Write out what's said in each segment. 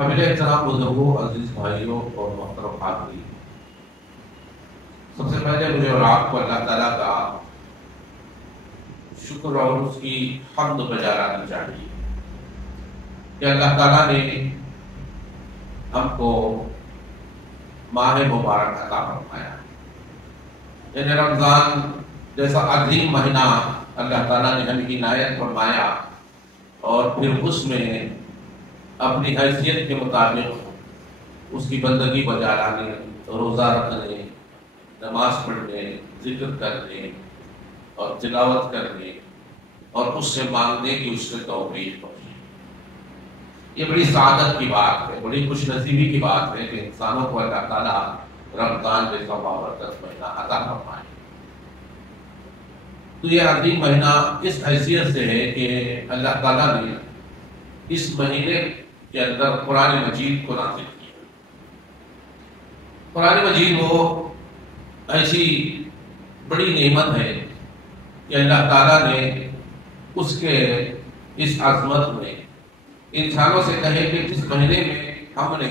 قابل احترام بزرگوں، عزیز بھائیوں اور محترم حاضرین، سب سے پہلے مجھے اور آپ کو اللہ تعالیٰ کا شکر اور اس کی حمد بجا لانی چاہیے کہ اللہ تعالیٰ نے ہم کو ماہ مبارک عطا فرمایا. یعنی رمضان جیسا عظیم مہینہ اللہ تعالیٰ نے ہمیں عنایت فرمایا اور پھر اس میں اپنی حیثیت کے مطابق اس کی بندگی بجا لانے، روزہ رکھنے، نماز پڑھنے، ذکر کرنے اور تلاوت کرنے اور اس سے مانگنے کی اس سے توفیق بخشے. یہ بڑی سعادت کی بات ہے، بڑی خوش نصیبی کی بات ہے کہ انسانوں کو اللہ تعالیٰ رمضان جیسا بابرکت مہینہ عطا فرمائے. تو یہ عظیم مہینہ اس حیثیت سے ہے کہ اللہ تعالیٰ نے اس مہینے کے اندر قرآن مجید کو نازل کیا. قرآن مجید وہ ایسی بڑی نعمت ہے کہ اللہ تعالیٰ نے اس کے اس عظمت میں انسانوں سے کہے کہ جس مہینے میں ہم نے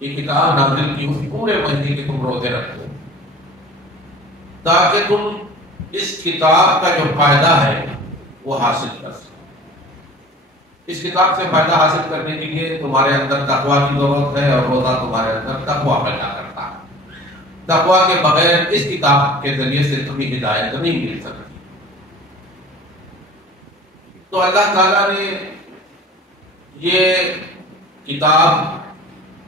یہ کتاب نازل کی اس پورے مہینے کے تم روزے رکھو تاکہ تم اس کتاب کا جو فائدہ ہے وہ حاصل کر سکو. اس کتاب سے فائدہ حاصل کرنے کے لیے تمہارے اندر تقویٰ کی ضرورت ہے اور روزہ تمہارے اندر تقویٰ پیدا کرتا ہے. تقویٰ کے بغیر اس کتاب کے ذریعے سے تمہیں ہدایت نہیں مل سکتی. تو اللہ تعالیٰ نے یہ کتاب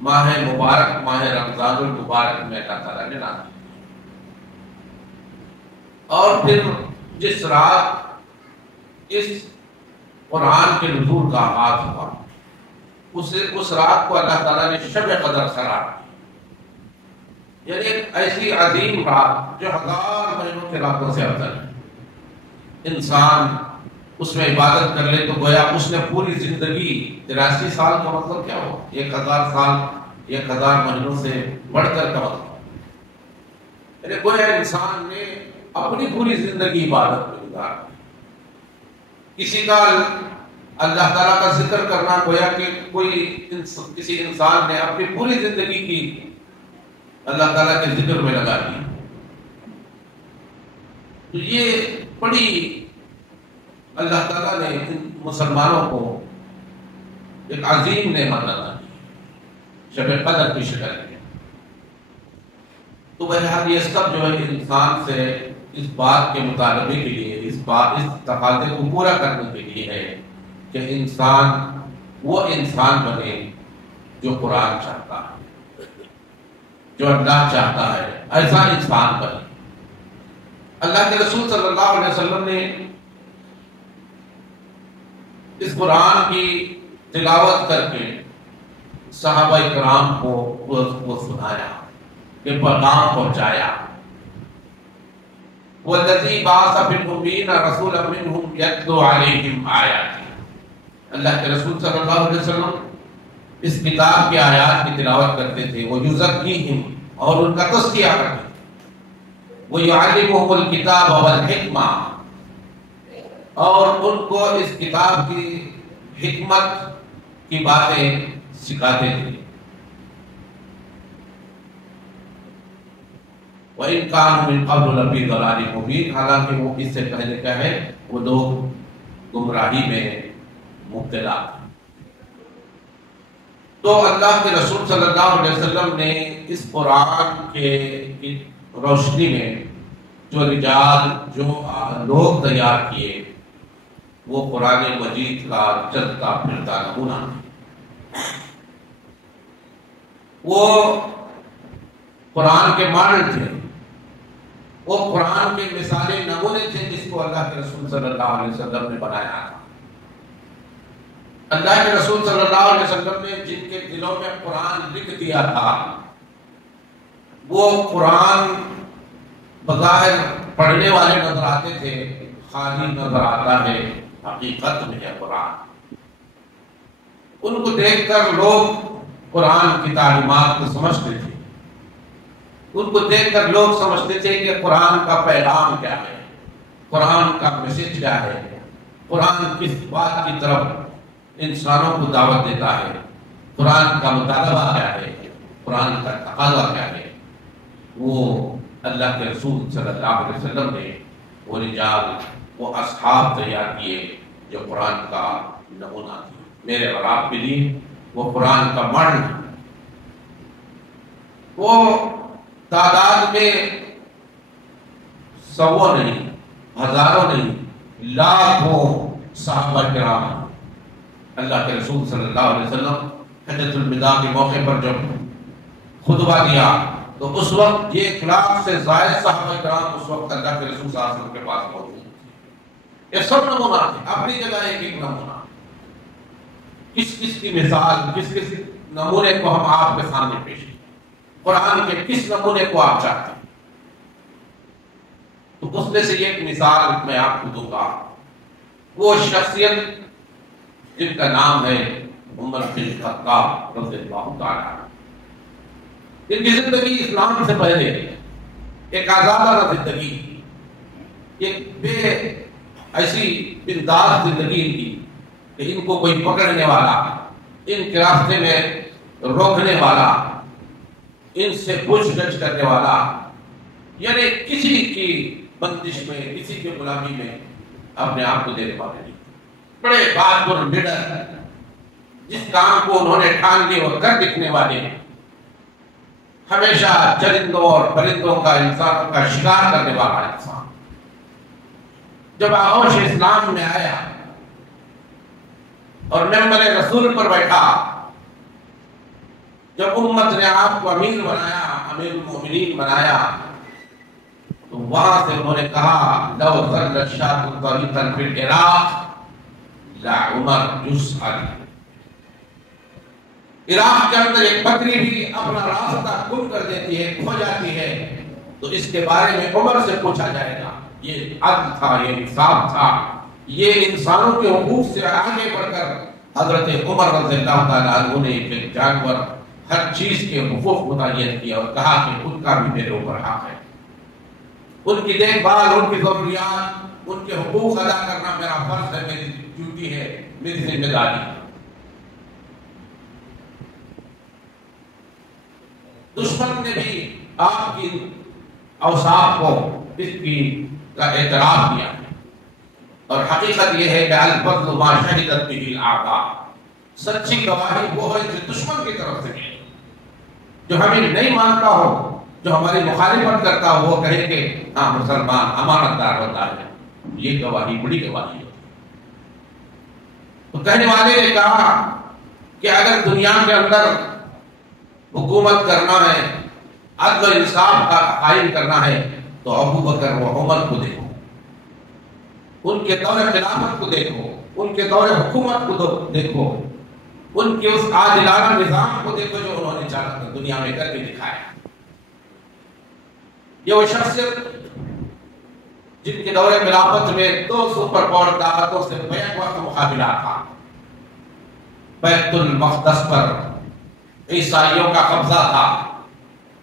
ماہ مبارک، ماہ رمضان المبارک میں اللہ تعالیٰ نے نازل کی. اور پھر جس رات اس قرآن کے نزول کا آغاز ہوا اس رات کو اللہ تعالیٰ نے شب قدر قرار دیا. یعنی ایک ایسی عظیم رات جو 1000 مہینوں کے راتوں سے افضل ہے. انسان اس میں عبادت کر لے تو گویا اس نے پوری زندگی 83 سال کا مطلب کیا ہو، 1000 سال 1000 مہینوں سے بڑھ کر کا مطلب. یعنی گویا انسان نے اپنی پوری زندگی عبادت میں گزار. کسی کا اللہ تعالیٰ کا ذکر کرنا گویا کہ کسی انسان نے اپنی پوری زندگی کی اللہ تعالیٰ کے ذکر میں لگا دی. تو یہ بڑی اللہ تعالیٰ نے مسلمانوں کو ایک عظیم نعمت عطا کی شب قدر کی شکل میں. تو بہرحال یہ سب جو ہے انسان سے اس بات کے مطالبے کے لیے، اس تقاضے کو پورا کرنے کے لیے ہے کہ انسان وہ انسان بنے جو قرآن چاہتا ہے، جو اللہ چاہتا ہے، ایسا انسان بنے. اللہ کے رسول صلی اللہ علیہ وسلم نے اس قرآن کی تلاوت کر کے صحابہ کرام کو سنایا، کہ پیغام پہنچایا. وَالَّذِي بَعَثَ فِي الْأُمِّيِّينَ رَسُولًا مِّنْهُمْ يَتْلُو عَلَيْهِمْ آيَاتِهِ. اللہ کے رسول صلی اللہ علیہ وسلم اس کتاب کی آیات کی تلاوت کرتے تھے. وَيُزَكِّيهِمْ، اور ان کا تزکیہ کرتے تھے. وَيُعَلِّمُهُمُ الْكِتَابَ وَالْحِكْمَةَ، اور ان کو اس کتاب کی حکمت کی باتیں سکھاتے تھے. وَإِن كَانُوا مِن قَبْلُ لَفِي ضَلَالٍ مُبِينٍ، حالانکہ وہ اس سے پہلے کیا ہے، وہ لوگ گمراہی میں مبتلا تھے. تو اللہ کے رسول صلی اللہ علیہ وسلم نے اس قرآن کے روشنی میں جو رجال، جو لوگ تیار کیے، وہ قرآن مجید کا چلتا پھرتا نمونہ ہے. وہ قرآن کے ماڈل تھے، وہ قرآن کے مثالیں نمونے تھے جس کو اللہ کے رسول صلی اللہ علیہ وسلم نے بنایا تھا. اللہ کے رسول صلی اللہ علیہ وسلم نے جن کے دلوں میں قرآن لکھ دیا تھا، وہ قرآن بظاہر پڑھنے والے نظر آتے تھے، خالی نظر آتا ہے، حقیقت میں ہے قرآن. ان کو دیکھ کر لوگ قرآن کی تعلیمات کو سمجھتے تھے. ان کو دیکھ کر لوگ سمجھتے تھے کہ قرآن کا پیغام کیا ہے، قرآن کا میسج کیا ہے، قرآن کس بات کی طرف انسانوں کو دعوت دیتا ہے. قرآن کا مطالبہ کیا ہے، قرآن کا تقاضا کیا ہے، وہ اللہ کے رسول صلی اللہ علیہ وسلم نے وہ رجال، وہ اصحاب تیار کیے جو قرآن کا نمونہ تھے میرے اور آپ کے لیے۔ وہ قرآن کا مرن، وہ تعداد میں سووں نہیں، ہزاروں نہیں، لاکھوں صحابہ کرام اللہ کے رسول صلی اللہ علیہ وسلم حجۃ الوداع کے موقع پر جب خطبہ دیا تو اس وقت 1 لاکھ سے زائد صحابہ کرام اس وقت اللہ کے رسول صلی اللہ علیہ وسلم کے پاس موجود تھے۔ یہ سب نمونہ تھے، اپنی جگہ ایک نمونہ۔ کس کس کی مثال، کس کس نمونے کو ہم آپ کے سامنے پیش کریں، قرآن کے کس نمونے کو آپ چاہتے ہیں؟ تو اس میں سے ایک مثال میں آپ کو دوں گا، وہ شخصیت جن کا نام ہے عمر بن الخطاب رضی اللہ تعالیٰ عنہ۔ ان کی زندگی اسلام سے پہلے ایک آزادانہ زندگی، ایک بے ایسی بنداز زندگی کی کہ ان کو کوئی پکڑنے والا، ان کے راستے میں روکنے والا، ان سے پوچھ گچھ کرنے والا، یعنی کسی کی بندش میں، کسی کی غلامی میں اپنے آپ کو دینے والے نہیں، بڑے بہادر لیڈر، جس کام کو انہوں نے ٹھان لی اور کر دکھنے والے، ہمیشہ چرندوں اور پرندوں کا، انسانوں کا شکار کرنے والا انسان۔ جب آغوش اسلام میں آیا اور ممبر رسول پر بیٹھا، جب امت نے آپ کو امیر بنایا، امیر المومنین بنایا، تو وہاں سے انہوں نے کہا لو ظلت شاة طریقا فی العراق لعمر یسأل۔ عراق کے اندر ایک بکری بھی اپنا راستہ گم کر دیتی ہے، کھو جاتی ہے، تو اس کے بارے میں عمر سے پوچھا جائے گا۔ یہ عدل تھا، یہ انصاف تھا، یہ انسانوں کے حقوق سے آگے بڑھ کر حضرت عمر رضی اللہ تعالیٰ عنہ نے ایک جانور، ہر چیز کے حقوق متعین کیا اور کہا کہ ان کا بھی میرے اوپر حق ہے، ان کی دیکھ بھال، ان کی ضروریات، ان کے حقوق ادا کرنا میرا فرض ہے، میری ڈیوٹی ہے، میری ذمہ داری ہے۔ دشمن نے بھی آپ کی اوصاف کو، اس کی کا اعتراف کیا، اور حقیقت یہ ہے کہ الفضل ما شہدت به الاعداء، سچی گواہی وہ ہے جو دشمن کی طرف سے ہے، جو ہمیں نہیں مانتا ہو، جو ہماری مخالفت کرتا ہو، وہ کہے کہ ہاں مسلمان امانت دار ہوتا ہے، یہ گواہی بڑی گواہی ہے۔ تو کہنے والے نے کہا کہ اگر دنیا کے اندر حکومت کرنا ہے، عدل و انصاف کا قائم کرنا ہے، تو ابو بکر و عمر کو دیکھو، ان کے دور خلافت کو دیکھو، ان کے دور حکومت کو دیکھو، ان کے اس عادلانہ نظام کو دیکھو جو انہوں نے دنیا میں کر کے دکھایا۔ یہ وہ شخصیت جن کے دور خلافت میں 2 سپر پاور طاقتوں سے بیک وقت مقابلہ تھا۔ بیت المقدس پر عیسائیوں کا قبضہ تھا،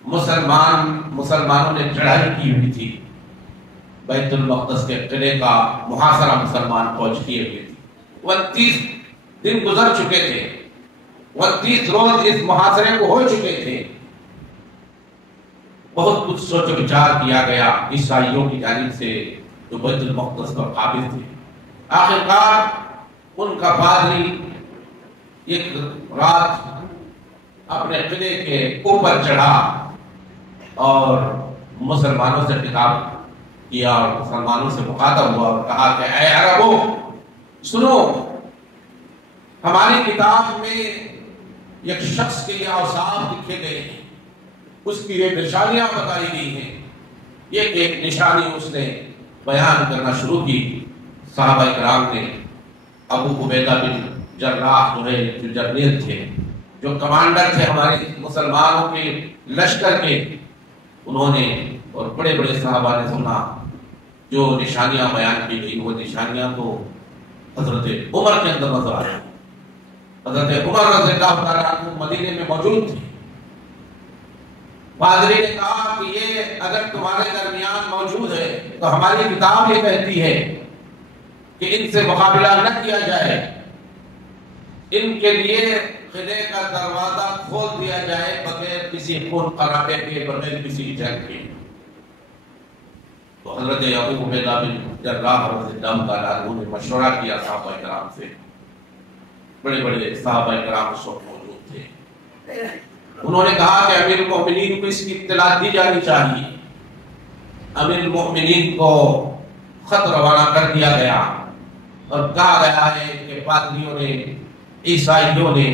مسلمانوں نے چڑھائی کی ہوئی تھی، بیت المقدس کے قلعے کا محاصرہ مسلمان فوج کیے ہوئے تھے، 29 دن گزر چکے تھے، 29 روز اس محاصرے کو ہو چکے تھے۔ بہت کچھ سوچ و بچار کیا گیا عیسائیوں کی جانب سے جو بیت المقدس پر قابض تھے۔ آخرکار ان کا پادری ایک رات اپنے قلعے کے اوپر چڑھا اور مسلمانوں سے خطاب کیا اور مسلمانوں سے مخاطب ہوا اور کہا کہ اے عربو سنو، ہماری کتاب میں ایک شخص کے یہ اوصاف لکھے گئے ہیں، اس کی یہ نشانیاں بتائی گئی ہیں۔ یہ ایک نشانی اس نے بیان کرنا شروع کی۔ صحابہ کرام نے ابو عبیدہ بن جراح جو جنرل تھے، جو کمانڈر تھے ہمارے مسلمانوں کے لشکر کے، انہوں نے اور بڑے بڑے صحابہ نے سنا جو نشانیاں بیان کی گئی۔ وہ نشانیاں تو حضرت عمر کے اندر نظر آئی۔ حضرت عمر رضی اللہ تعالیٰ عنہ مدینے میں موجود تھے۔ پادری نے کہا کہ یہ اگر تمہارے درمیان موجود ہے تو ہماری کتاب یہ کہتی ہے کہ ان سے مقابلہ نہ کیا جائے، ان کے لیے قلعے کا دروازہ کھول دیا جائے بغیر کسی خون خرابے کے، بغیر کسی جنگ کے۔ تو حضرت ابو عبیدہ بن جراح رضی اللہ تعالیٰ عنہ نے مشورہ کیا صحابہ کرام سے، بڑے بڑے صحابہ کرام اس وقت موجود تھے۔ انہوں نے کہا کہ امیر المومنین کو اس کی اطلاع دی جانی چاہیے۔ امیر المومنین کو خط روانہ کر دیا گیا اور کہا گیا ہے کہ پادریوں نے، عیسائیوں نے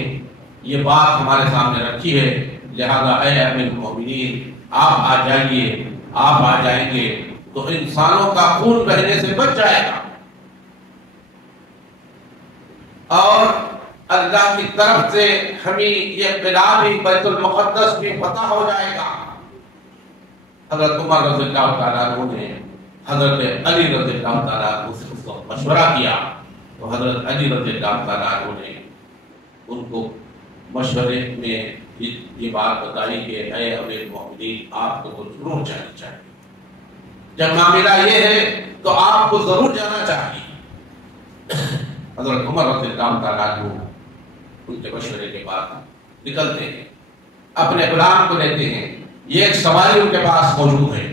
یہ بات ہمارے سامنے رکھی ہے، لہذا اے امیر المومنین آپ آ جائیے، آپ آ جائیں گے تو انسانوں کا خون بہنے سے بچ جائے گا اور اللہ کی طرف سے ہمیں یہ قلعہ بھی، بیت المقدس بھی فتح ہو جائے گا۔ حضرت عمر رضی اللہ تعالیٰ عنہ نے حضرت علی رضی اللہ تعالیٰ عنہ سے اس وقت مشورہ کیا، تو حضرت علی رضی اللہ تعالیٰ عنہ نے ان کو مشورے میں یہ بات بتائی کہ اے امیر المومنین آپ کو ضرور جانا چاہیے، جب معاملہ یہ ہے تو آپ کو ضرور جانا چاہیے۔ حضرت عمر رضی اللہ تعالیٰ عنہ ان کے مشورے کے بعد نکلتے ہیں، اپنے غلام کو لیتے ہیں، یہ ایک سواری ان کے پاس موجود ہے،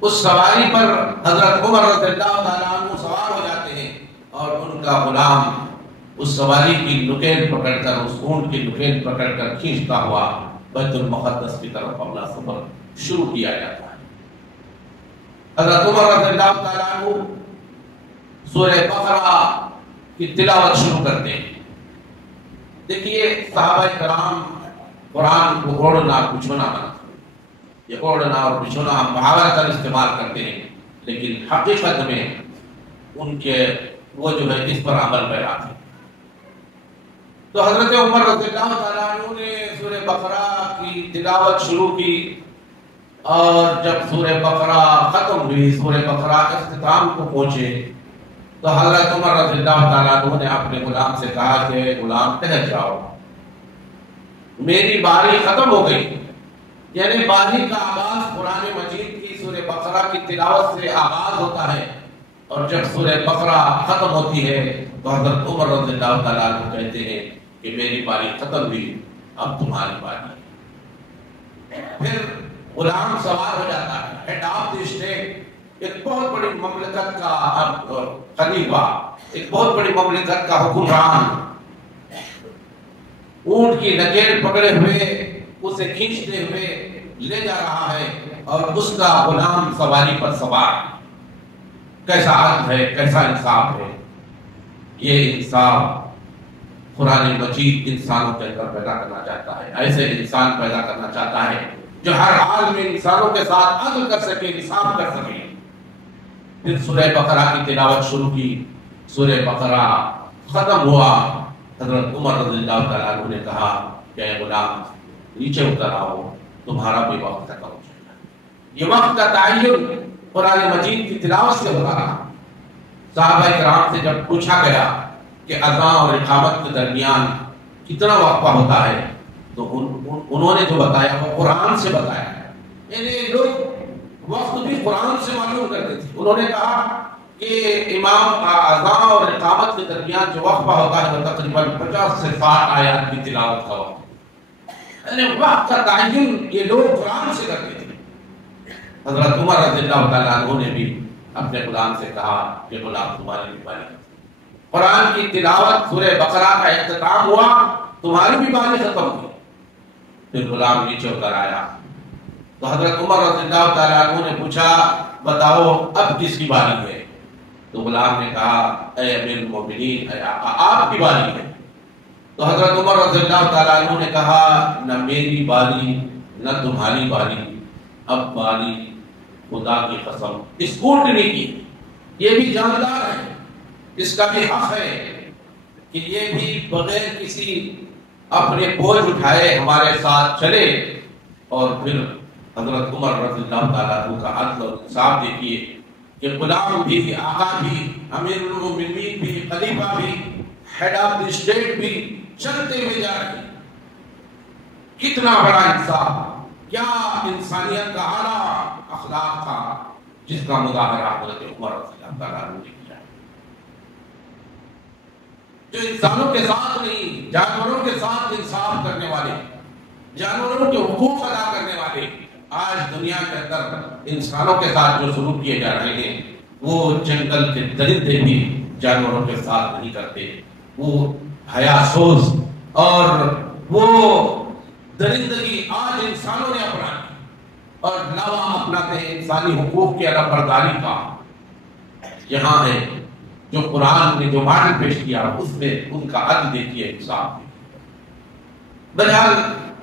اس سواری پر حضرت عمر رضی اللہ تعالیٰ عنہ سوار ہو جاتے ہیں اور ان کا غلام اس سواری کی نکیل پکڑ کر، اس اونٹ کی نکیل پکڑ کر کھینچتا ہوا بیت المقدس کی طرف اپنا سفر شروع کیا جاتا ہے۔ حضرت عمر رضی اللہ تعالیٰ عنہ سورہ بقرہ کی تلاوت شروع کرتے ہیں۔ دیکھیے صحابہ کرام قرآن کو اوڑھنا بچھونا بناتے، یہ اوڑھنا اور بچھونا ہم محاورتاً استعمال کرتے ہیں، لیکن حقیقت میں ان کے وہ جو ہے اس پر عمل پیرا تھے۔ تو حضرت عمر رضی اللہ تعالیٰ عنہ نے سورہ بقرہ کی تلاوت شروع کی، اور جب سورہ بقرہ ختم ہوئی، سورہ بقرہ اختتام کو پہنچے، تو حضرت عمر رضی اللہ تعالیٰ عنہ نے اپنے غلام سے کہا کہ غلام ٹھہر جاؤ، میری باری ختم ہو گئی۔ یعنی باری کا آغاز قرآن مجید کی سورہ بقرہ کی تلاوت سے آغاز ہوتا ہے، اور جب سورہ بقرہ ختم ہوتی ہے تو حضرت عمر رضی اللہ تعالیٰ عنہ کہتے ہیں کہ میری باری ختم ہوئی، اب تمہاری باری۔ پھر غلام سوار ہو جاتا ہے، ہیڈ آف دی اسٹیٹ، ایک بہت بڑی مملکت کا خلیفہ، ایک بہت بڑی مملکت کا حکمران، اونٹ کی نکیل پکڑے ہوئے اسے کھینچتے ہوئے لے جا رہا ہے، اور اس کا غلام سواری پر سوار۔ کیسا عدل ہے، کیسا انصاف ہے! یہ انصاف قرآن مجید انسانوں کے اندر پیدا کرنا چاہتا ہے، ایسے انسان پیدا کرنا چاہتا ہے جو ہر حال میں انسانوں کے ساتھ عدل کر سکے، انصاف کر سکے۔ پھر سورہ بقرہ کی تلاوت شروع کی، سورہ بقرہ ختم ہوا، حضرت عمر رضی اللہ تعالیٰ عنہ نے کہا کہ اے غلام نیچے اتر آؤ، تمہارا بھی وقت ختم ہو جائے گا۔ یہ وقت کا تعین قرآن مجید کی تلاوت سے ہو رہا۔ صحابہ کرام سے جب پوچھا گیا کہ اذان اور اقامت کے درمیان کتنا وقفہ ہوتا ہے، تو انہوں نے جو بتایا وہ قرآن سے بتایا، یعنی لوگ وقت بھی قرآن سے معلوم کرتے تھے۔ انہوں نے کہا کہ امام اذان اور اقامت کے درمیان جو وقفہ ہوتا ہے وہ تقریباً 50 سے 60 آیات کی تلاوت کا وقت ہے، یعنی وقت کا تعین یہ لوگ قرآن سے کرتے تھے۔ حضرت عمر رضی اللہ تعالیٰ عنہ نے بھی اپنے غلام سے کہا کہ غلام تمہاری بھی باری، قرآن کی تلاوت سورہ بقرہ کا اختتام ہوا، تمہاری بھی باری ختم ہوئی۔ پھر غلام نیچے اتر آیا تو حضرت عمر رضی اللہ تعالیٰ عنہ نے پوچھا بتاؤ اب کس کی باری ہے؟ تو غلام نے کہا اے امیر المومنین، اے آقا آپ کی باری ہے۔ تو حضرت عمر رضی اللہ تعالیٰ عنہ نے کہا نہ میری باری نہ تمہاری باری، اب باری خدا کی قسم اس اونٹنی کی، یہ بھی جاندار ہے، اس کا بھی حق ہے کہ یہ بھی بغیر کسی اپنے بوجھ اٹھائے ہمارے ساتھ چلے۔ اور پھر حضرت عمر رضی اللہ تعالیٰ عنہ کا عدل اور انصاف دیکھیے کہ غلام بھی، آقا بھی، امیر المومنین بھی، خلیفہ بھی، ہیڈ آف دی اسٹیٹ بھی چلتے ہوئے جا رہے ہیں۔ کتنا بڑا انصاف، کیا انسانیت کا اعلیٰ اخلاق تھا جس کا مظاہرہ حضرت عمر رضی اللہ تعالیٰ عنہ نے کیا۔ جو انسانوں کے ساتھ نہیں جانوروں کے ساتھ انصاف کرنے والے، جانوروں کے حقوق ادا کرنے والے، آج دنیا کے اندر انسانوں کے ساتھ جو سلوک کیے جا رہے ہیں وہ جنگل کے درندے بھی جانوروں کے ساتھ نہیں کرتے. وہ حیا سوز اور وہ درندگی آج انسانوں نے اپنائی اور نوا اپناتے ہیں انسانی حقوق کی علمبرداری کا. یہاں ہے جو قرآن نے جو ماڈل پیش کیا اس میں ان کا عدل دیکھیے، انصاف. بہرحال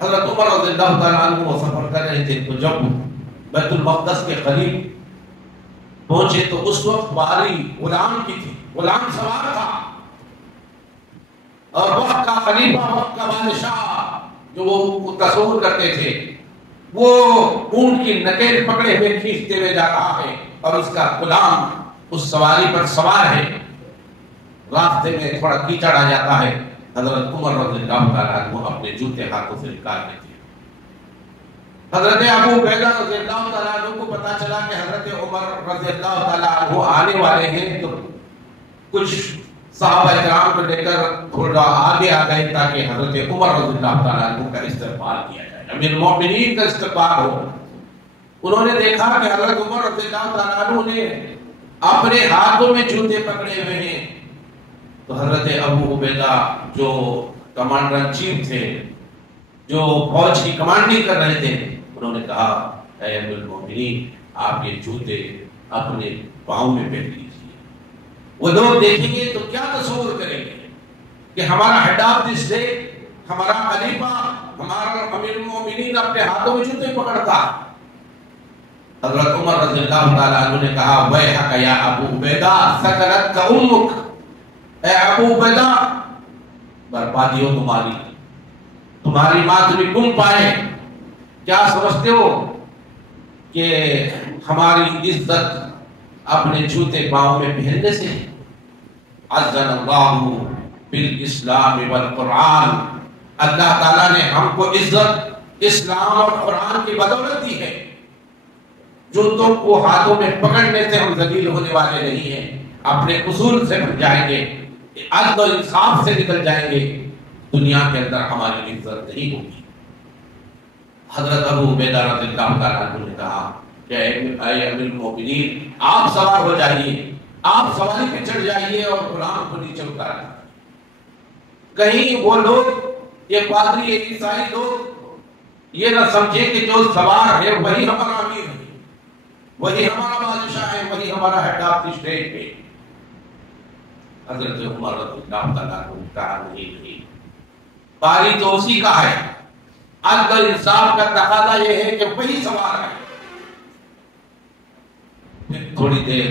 حضرت عمر رضی اللہ تعالیٰ عنہ وہ سفر کر رہے تھے، تو جب بیت المقدس کے قریب پہنچے تو اس وقت باری غلام کی تھی، غلام سوار تھا، اور وقت کا خلیفہ، وقت کا بادشاہ جو وہ تصور کرتے تھے، وہ اونٹ کی نکیل پکڑے ہوئے کھینچتے ہوئے جا رہا ہے اور اس کا غلام اس سواری پر سوار ہے. راستے میں تھوڑا کیچڑ آ جاتا ہے، حضرت عمر رضی اللہ تعالیٰ عنہ اپنے جوتے ہاتھوں سے نکال لیتے ہیں. حضرت ابو عبیدہ رضی اللہ تعالیٰ عنہ کو پتا چلا کہ حضرت عمر رضی اللہ تعالیٰ عنہ آنے والے ہیں، تو کچھ صحابہ کرام کو لے کر تھوڑا آگے آ گئے تاکہ حضرت عمر رضی اللہ تعالیٰ عنہ کا استقبال کیا جائے، امیر المومنین کا استقبال ہو. انہوں نے دیکھا کہ حضرت عمر رضی اللہ تعالیٰ عنہ نے اپنے ہاتھوں میں جوتے پکڑے ہوئے ہیں. تو حضرت ابو عبیدہ جو کمانڈر ان چیف تھے، جو فوج کی کمانڈنگ کر رہے تھے، انہوں نے کہا اے امیر المومنین آپ یہ جوتے اپنے پاؤں میں پہن لیجیے. وہ لوگ دیکھیں گے تو کیا تصور کریں گے کہ ہمارا ہیڈ آف دی اسٹیٹ، ہمارا خلیفہ، ہمارا امیر المومنین اپنے ہاتھوں میں جوتے پکڑتا. حضرت عمر رضی اللہ تعالیٰ عنہ نے کہا ویحک یا ابو عبیدہ ثقلتک امک، اے ابو عبیدہ بربادی ہو تمہاری ماں تمہیں گم پائے. کیا سمجھتے ہو کہ ہماری عزت اپنے جوتے پاؤں میں پہننے سے؟ عزنا اللہ بالاسلام والقرآن، اللہ تعالیٰ نے ہم کو عزت اسلام اور قرآن کی بدولت دی ہے. جوتوں کو ہاتھوں میں پکڑنے سے ہم ذلیل ہونے والے نہیں ہیں، اپنے اصول سے بچ جائیں گے، عدل و انصاف سے نکل جائیں گے، دنیا کے اندر ہماری عزت نہیں ہوگی. حضرت ابو عبیدہ رضی اللہ تعالیٰ عنہ نے کہا کہ اے امیر المومنین آپ سوار ہو جائیے، آپ سواری پہ چڑھ جائیے اور غلام کو نیچے اتار دیں. کہیں وہ لوگ، یہ پادری، یہ عیسائی لوگ یہ نہ سمجھے کہ جو سوار ہے وہی ہمارا امیر ہے، وہی ہمارا بادشاہ ہے، وہی ہمارا ہیڈ آف دی اسٹیٹ ہے. حضرت عمر رضی اللہ تعالیٰ عنہ نے کہا نہیں، باری تو اسی کا ہے، عدل انصاف کا تقاضا یہ ہے کہ وہی سوار ہے. پھر تھوڑی دیر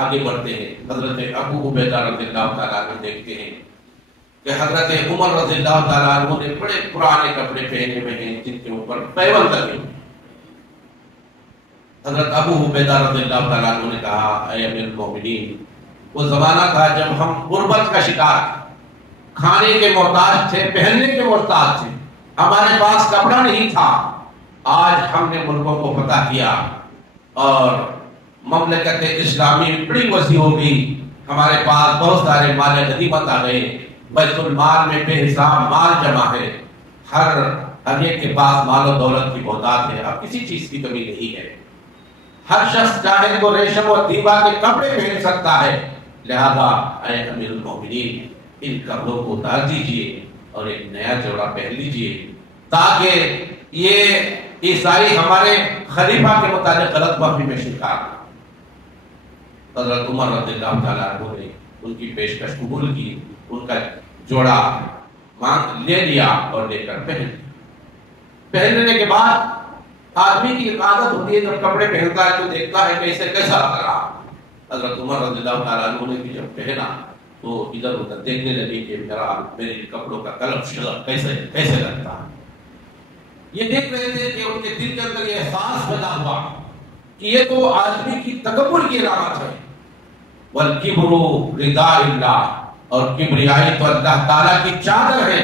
آگے بڑھتے ہیں، حضرت ابو عبیدہ رضی اللہ تعالیٰ عنہ دیکھتے ہیں کہ حضرت عمر رضی اللہ تعالیٰ عنہ نے بڑے پرانے کپڑے پہنے ہوئے ہیں جن کے اوپر پیبند لگے ہوئے. حضرت ابو عبیدہ رضی اللہ تعالیٰ عنہ نے کہا اے امیر المومنین وہ زمانہ تھا جب ہم غربت کا شکار تھے، کھانے کے محتاج تھے، پہننے کے محتاج تھے، ہمارے پاس کپڑا نہیں تھا. آج ہم نے ملکوں کو فتح کیا اور مملکت اسلامی بڑی وسیع ہو گئی، ہمارے پاس بہت سارے مال غنیمت آ گئے، بیت المال میں بے حساب مال جمع ہے، ہر ایک کے پاس مال و دولت کی بہتات ہے، اب کسی چیز کی کمی نہیں ہے. ہر شخص چاہے تو ریشم اور دیبا کے کپڑے پہن سکتا ہے. لہذا اے امیر المومنین ان کپڑوں کو اتار دیجیے اور ایک نیا جوڑا پہن لیجیے تاکہ یہ عیسائی ہمارے خلیفہ کے متعلق غلط فہمی میں شکار ہو. حضرت عمر رضی اللہ تعالیٰ عنہ نے ان کی پیشکش قبول کی، ان کا جوڑا لے لیا اور لے کر پہن لیا. پہننے کے بعد آدمی کی ایک عادت ہوتی ہے جب کپڑے پہنتا ہے تو دیکھتا ہے کہ اسے کیسا لگ رہا. حضرت عمر رضی اللہ تعالیٰ عنہ نے بھی جب پہنا تو ادھر ادھر دیکھنے لگے کہ میرے کپڑوں کا کلر شلر کیسے لگتا ہے. یہ دیکھ رہے تھے کہ ان کے دل کے اندر یہ احساس پیدا ہوا کہ یہ تو آدمی کی تکبر کی علامت ہے. والکبر رداء اللہ، اور کبریائی تو اللہ تعالیٰ کی چادر ہے.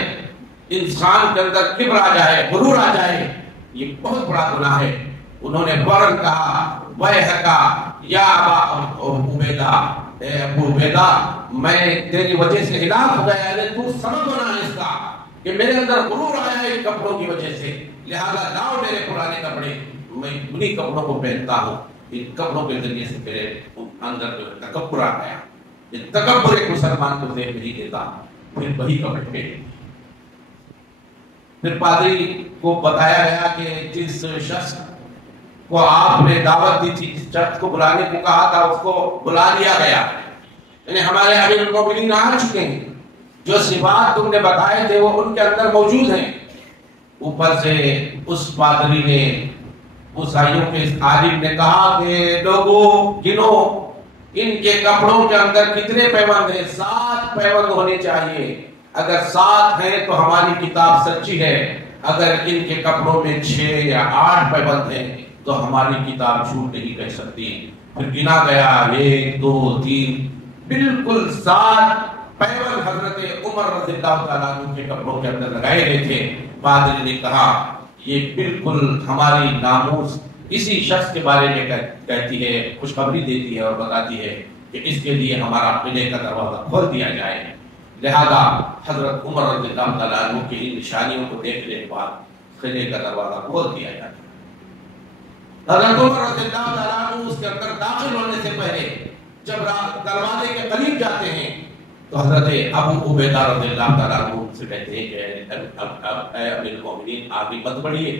انسان کے اندر کبر آ جائے، غرور آ جائے، یہ بہت بڑا گناہ ہے. انہوں نے فوراً کہا ویحک یا ابا عبیدہ، اے ابو عبیدہ میں تیری وجہ سے ہلاک ہو گیا ہے، تو سبب بنا ہے اس کا کہ میرے اندر غرور آیا ہے ان کپڑوں کی وجہ سے، لہذا لاؤ میرے پرانے کپڑے، میں انہیں کپڑوں کو پہنتا ہوں۔ ان کپڑوں کے ذریعے سے میرے اندر جو تکبر آ گیا، یہ تکبر ایک مسلمان کو زیب نہیں دیتا، پھر وہی کپڑے پہنے۔ پھر پادری کو بتایا گیا کہ جس شخص کو آپ نے دعوت دی تھی، جس شخص کو بلانے کو کہا تھا، اس کو بلا لیا گیا، یعنی ہمارے امیر المومنین آ چکے ہیں، جو صفات تم نے بتائے تھے وہ ان کے اندر موجود ہیں۔ اوپر سے اس پادری نے، اس عیسائیوں کے اس عالم نے کہا کہ لوگوں گنو ان کے کپڑوں کے اندر کتنے پیوند ہیں، 7 پیوند ہونے چاہیے، اگر 7 ہیں تو ہماری کتاب سچی ہے، اگر ان کے کپڑوں میں 6 یا 8 پیوند ہیں تو ہماری کتاب جھوٹ نہیں کہہ سکتی۔ پھر گنا گیا 1 2 3، بالکل 7 پیوند حضرت عمر رضی اللہ تعالیٰ عنہ کے کپڑوں کے اندر لگائے گئے تھے۔ پادری نے کہا یہ بالکل ہماری ناموس اسی شخص کے بارے میں کہتی ہے، خوشخبری دیتی ہے اور بتاتی ہے کہ اس کے لیے ہمارا قلعے کا دروازہ کھول دیا جائے۔ لہذا حضرت عمر رضی اللہ تعالیٰ عنہ کی ان نشانیوں کو دیکھنے کے بعد قلعے کا دروازہ کھول دیا جاتا ہے۔ حضرت عمر رضی اللہ تعالیٰ عنہ اس کے اندر داخل ہونے سے پہلے جب دروازے کے قریب جاتے ہیں تو حضرت ابو عبیدہ رضی اللہ تعالیٰ عنہ سے کہتے ہیں کہ اے امیر المومنین آگے مت بڑھیے،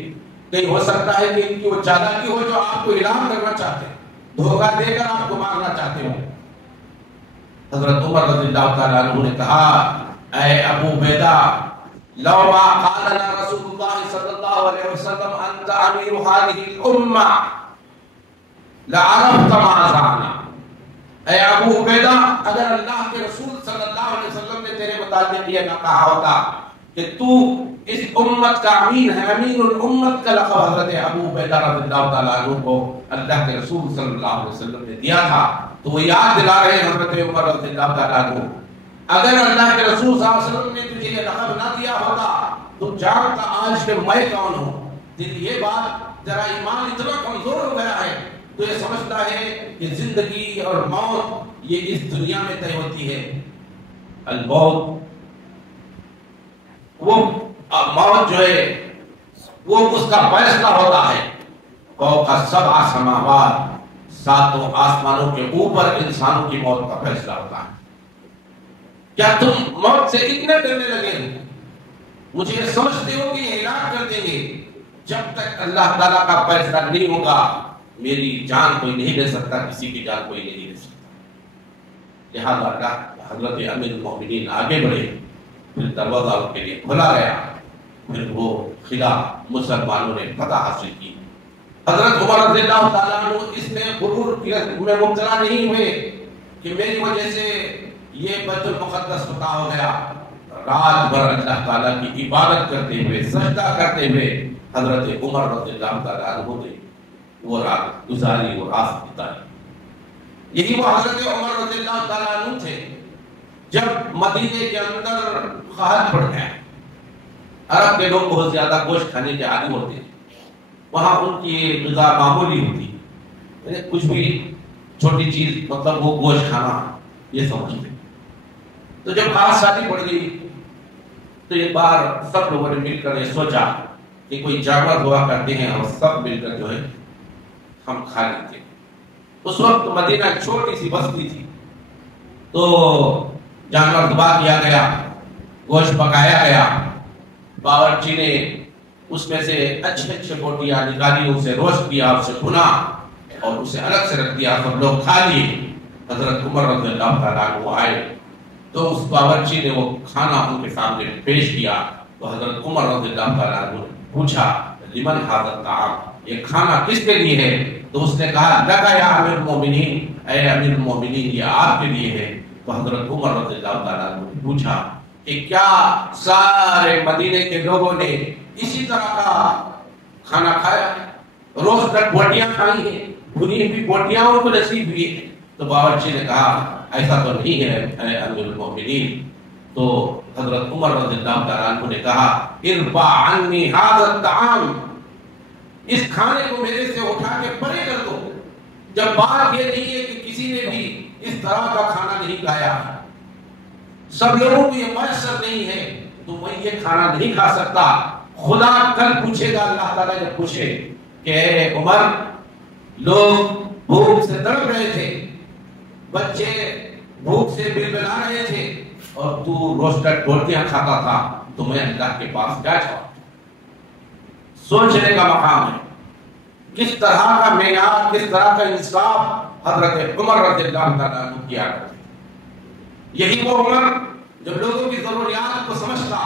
کہیں ہو سکتا ہے کہ ان کی وہ چالاکی ہو جو آپ کو اعلان کرنا چاہتے ہیں، دھوکہ دے کر آپ کو مارنا چاہتے ہو۔ حضرت عمر رضی اللہ تعالیٰ عنہ نے کہا اے ابو عبیدہ لو ما قال لنا رسول اللہ صلی اللہ علیہ وسلم انت امیر هذه الامہ لعرفت ما زعنا۔ اے ابو عبیدہ اگر اللہ کے رسول صلی اللہ علیہ وسلم نے تیرے متعلق یہ نہ کہا ہوتا کہ تو اس امت کا امین ہے، امین الامت کا لقب حضرت ابو عبیدہ رضی اللہ تعالیٰ عنہ کو اللہ کے رسول صلی اللہ علیہ وسلم نے دیا تھا، تو وہ یاد دلا رہے ہیں حضرت عمر رضی اللہ تعالیٰ عنہ اگر اللہ کے رسول صلی اللہ علیہ وسلم نے تجھے یہ لقب نہ دیا ہوتا تو جانتا آج کہ میں کون ہوں۔ دل یہ بات تیرا ایمان اتنا کمزور ہو گیا ہے تو یہ سمجھتا ہے کہ زندگی اور موت یہ اس دنیا میں طے ہوتی ہے۔ الموت، وہ موت جو ہے وہ اس کا فیصلہ ہوتا ہے۔ فوق سبع سماوات، 7 آسمانوں کے اوپر انسانوں کی موت کا فیصلہ ہوتا ہے۔ کیا تم موت سے اتنے ڈرنے لگے ہو، مجھے یہ سمجھتے ہو کہ یہ ہلاک کر دیں گے؟ جب تک اللہ تعالیٰ کا فیصلہ نہیں ہوگا میری جان کوئی نہیں لے سکتا، کسی کی جان کوئی نہیں لے سکتا۔ لہٰذا اللہ حضرت امیر المومنین آگے بڑھے، پھر دروازہ ان کے لیے کھولا گیا، پھر وہ قلعہ مسلمانوں نے فتح حاصل کی۔ حضرت عمر رضی اللہ تعالیٰ عنہ اس میں غرور میں مبتلا نہیں ہوئے کہ میری وجہ سے یہ بیت المقدس فتح ہو گیا۔ رات بھر اللہ تعالیٰ کی عبادت کرتے ہوئے، سجدہ کرتے ہوئے حضرت عمر رضی اللہ تعالیٰ عنہ نے وہ رات گزاری، وہ رات گزاری۔ یہی وہ حضرت عمر رضی اللہ تعالیٰ عنہ تھے جب مدینے کے اندر قحط پڑ گیا۔ عرب کے لوگ بہت زیادہ گوشت کھانے کے عادی ہوتے ہیں، وہاں ان کی غذا معمولی ہوتی ہے، کچھ بھی چھوٹی چیز مطلب وہ گوشت کھانا یہ سمجھتے۔ تو جب خاص شادی پڑ گئی تو ایک بار سب لوگوں نے مل کر یہ سوچا کہ کوئی جانور ہوا کرتے ہیں اور سب مل کر جو ہے ہم کھا لیتے۔ اس وقت مدینہ چھوٹی سی بستی تھی، تو جانور ذبح کیا گیا، گوشت پکایا گیا، باورچی نے اس میں سے اچھے بوٹیاں نکالی، اسے روسٹ کیا، اسے بھنا اور اسے الگ سے رکھ دیا، سب لوگ کھا لیے۔ حضرت عمر رضی اللہ تعالیٰ عنہ آئے تو اس باورچی نے وہ کھانا ان کے سامنے پیش کیا، تو حضرت عمر رضی اللہ تعالیٰ عنہ نے پوچھا لمن ھذا الطعام، یہ کھانا کس کے لیے ہے؟ تو اس نے کہا لک یا امیر المومنین، اے امیر المومنین یہ آپ کے لیے ہے۔ تو حضرت عمر رضی اللہ تعالیٰ عنہ نے پوچھا کہ کیا سارے مدینے کے لوگوں نے اسی طرح کا کھانا کھایا، روسٹ بوٹیاں کھائی ہیں، بھنی ہوئی بوٹیاں ان کو نصیب ہوئی ہیں؟ تو باورچی نے کہا ایسا تو نہیں ہے اے امیر المومنین۔ تو حضرت عمر رضی اللہ تعالیٰ عنہ نے کہا ارفع عنی ھذا الطعام، اس کھانے کو میرے سے اٹھا کے پرے کر دو۔ جب بات یہ نہیں ہے کہ کسی نے بھی اس طرح کا کھانا نہیں کھایا، سب لوگوں کو یہ میسر نہیں ہے تو میں یہ کھانا نہیں کھا سکتا. خدا کل پوچھے گا، اللہ تعالیٰ جب پوچھے کہ اے عمر، لوگ بھوک سے تڑپ رہے تھے، بچے بھوک سے بلبلا رہے تھے اور تو روسٹڈ روٹیاں کھاتا تھا، تو میں اللہ کے پاس کیا جاؤں؟ سوچنے کا مقام ہے. کس طرح کا معیار، کس طرح کا انصاف حضرت عمر رضی اللہ تعالیٰ عنہ کیا کرتے. یہی وہ عمر جب لوگوں کی ضروریات کو سمجھتا،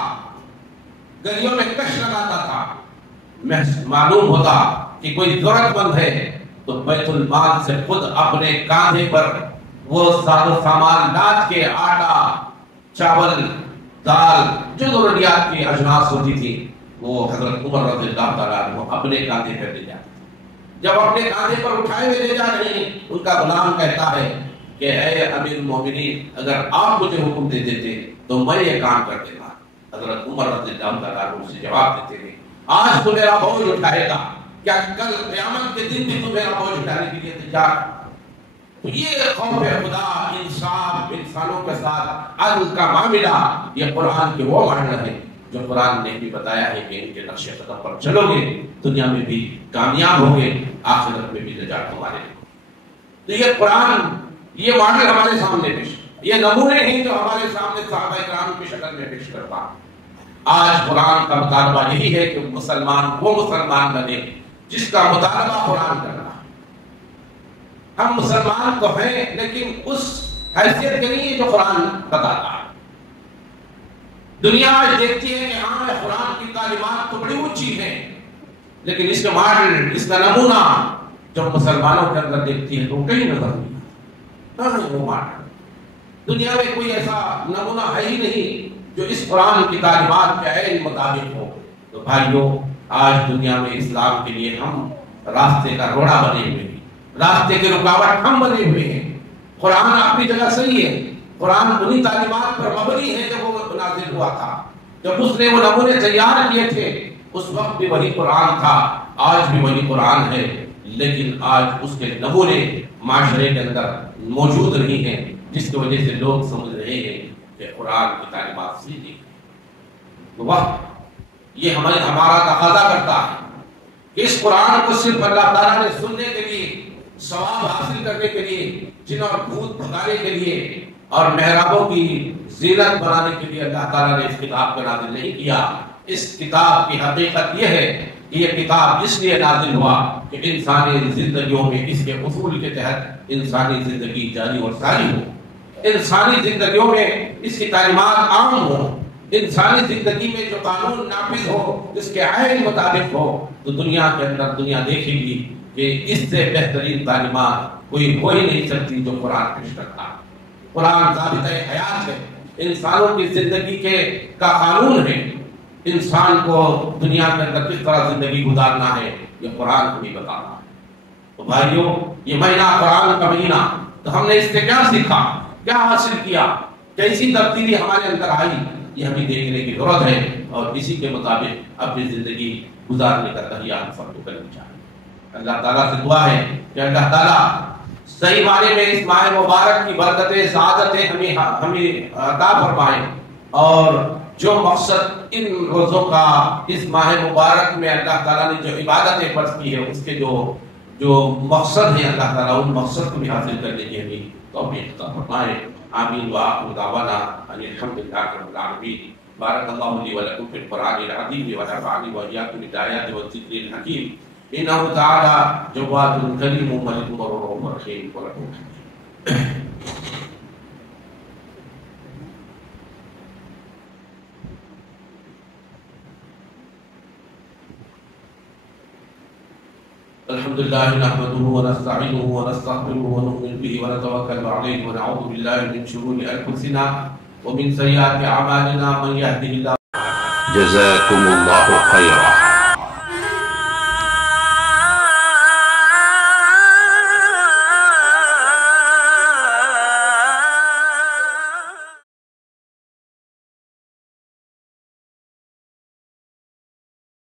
گلیوں میں کش لگاتا تھا، معلوم ہوتا کہ کوئی ضرورت مند ہے تو بیت المال سے خود اپنے کاندھے پر وہ ساز و سامان لاد کے آٹا، چاول، دال، جو ضروریات کی اجناس ہوتی تھی وہ حضرت عمر رضی اللہ تعالیٰ عنہ اپنے کاندھے پر لے جاتے. جب اپنے کاندھے پر اٹھائے ہوئے لے جا رہے ہیں، ان کا غلام کہتا ہے کہ اے امیر المومنین، اگر آپ مجھے حکم دے دیتے تو میں یہ کام کر دیتا. حضرت عمر رضی اللہ تعالیٰ عنہ سے جواب دیتے ہیں، آج تو میرا بوجھ اٹھائے گا، کیا کل قیامت کے دن بھی تو میرا بوجھ اٹھانے کے لیے تیار؟ یہ خوف خدا، انصاف، انسانوں کے ساتھ عدل کا معاملہ، یہ قرآن کے وہ معاملہ ہے جو قرآن نے بھی بتایا ہے کہ ان کے نقش قدم پر چلو گے دنیا میں بھی کامیاب ہوگے، آخرت میں بھی نجات تمہارے. تو یہ قرآن، یہ ماڈل ہمارے سامنے پیش، یہ نمونے ہیں جو ہمارے سامنے صحابہ کرام کی شکل میں پیش کرتا. آج قرآن کا مطالبہ یہی ہے کہ مسلمان وہ مسلمان بنے جس کا مطالبہ قرآن کرنا ہے. ہم مسلمان تو ہیں لیکن اس حیثیت کے نہیں جو قرآن بتاتا ہے. دنیا آج دیکھتی ہے کہ ہاں قرآن کی تعلیمات تو بڑی اونچی ہیں، لیکن اس کا ماڈل، اس کا نمونہ جب مسلمانوں کے اندر دیکھتی ہے تو کہیں نظر نہیں آتا. وہ ماڈل دنیا میں کوئی ایسا نمونہ ہے ہی نہیں جو اس قرآن کی تعلیمات کے عین مطابق ہو. تو بھائیو، آج دنیا میں اسلام کے لیے ہم راستے کا روڑا بنے ہوئے ہیں، راستے کے رکاوٹ ہم بنے ہوئے ہیں. قرآن اپنی جگہ صحیح ہے، قرآن انہی تعلیمات پر مبنی ہے جب وہ نازل ہوا تھا، جب اس نے وہ نمونے تیار کیے تھے اس وقت بھی وہی قرآن تھا، آج بھی وہی قرآن ہے. لیکن آج اس کے نمونے معاشرے کے اندر موجود نہیں ہیں، جس کی وجہ سے لوگ سمجھ رہے ہیں کہ قرآن کی تعلیمات سیدھی. وقت یہ ہمارا تقاضا کرتا ہے کہ اس قرآن کو صرف اللہ تعالیٰ نے سننے کے لیے، ثواب حاصل کرنے کے لیے، جن اور بھوت بھگانے کے لیے اور محرابوں کی زینت بنانے کے لیے اللہ تعالیٰ نے اس کتاب کو نازل نہیں کیا. اس کتاب کی حقیقت یہ ہے کہ یہ کتاب اس لیے نازل ہوا کہ انسانی زندگیوں میں اس کے اصول کے تحت انسانی زندگی جاری اور ساری ہو، انسانی زندگیوں میں اس کی تعلیمات عام ہو، انسانی زندگی میں جو قانون نافذ ہو اس کے عین مطابق ہو. تو دنیا کے اندر دنیا دیکھے گی کہ اس سے بہترین تعلیمات کوئی ہو ہی نہیں سکتی جو قرآن پیش کرتا ہے. قرآن ضابطۂ حیات ہے، انسانوں کی زندگی کا قانون ہے. انسان کو دنیا کے اندر کس طرح زندگی گزارنا ہے یہ قرآن کو بھی بتانا ہے. تو بھائیو، یہ مہینہ قرآن کا مہینہ، تو ہم نے اس سے کیا سیکھا، کیا حاصل کیا، کیسی تبدیلی ہمارے اندر آئی، یہ ہمیں دیکھنے کی ضرورت ہے اور اسی کے مطابق اپنی زندگی گزارنے کا تہیہ ہم سب کو کرنی چاہیے. اللہ تعالیٰ سے دعا ہے کہ اللہ تعالیٰ صحیح معنی میں اس ماہ مبارک کی برکتیں، سعادتیں ہمیں عطا فرمائیں، اور جو مقصد ان روزوں کا اس ماہ مبارک میں اللہ تعالیٰ نے جو عبادتیں فرض کی ہے اس کے جو مقصد ہیں اللہ تعالیٰ ان مقصد کو بھی حاصل کرنے کی ہمیں توفیق عطا فرمائے. آمین وآخر دعوانا ان الحمد للہ رب العالمین. بارک اللہ لی ولکم فی القرآن العظیم ونفعنی وإیاکم بالآیات والذکر الحکیم. انہ تعالی جواد کریم ملک رؤوف رحیم. الحمد للہ نحمده ونستعینه ونستغفره ونؤمن به ونتوکل علیہ ونعوذ باللہ من شرور انفسنا ومن سیئات اعمالنا من یهده اللہ. جزاکم اللہ خیرا.